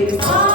beautiful.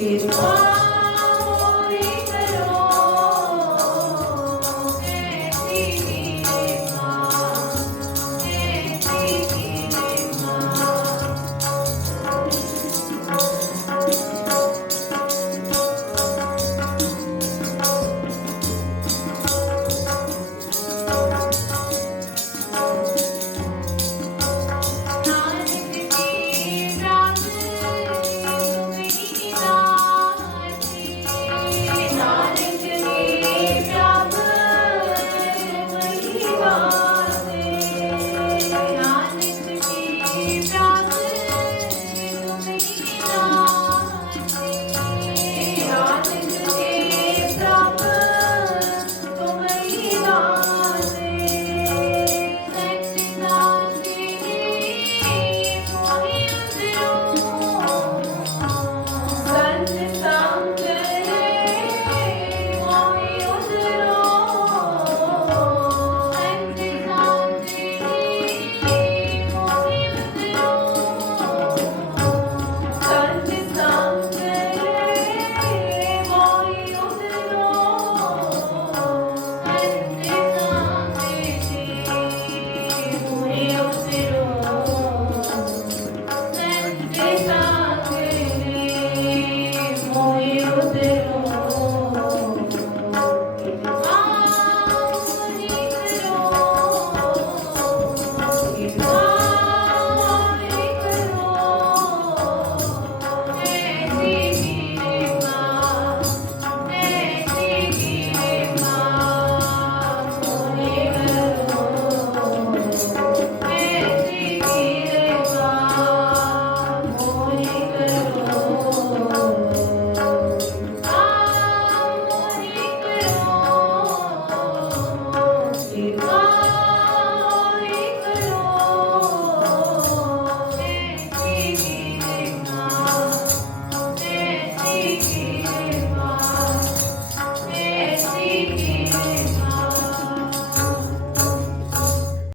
He's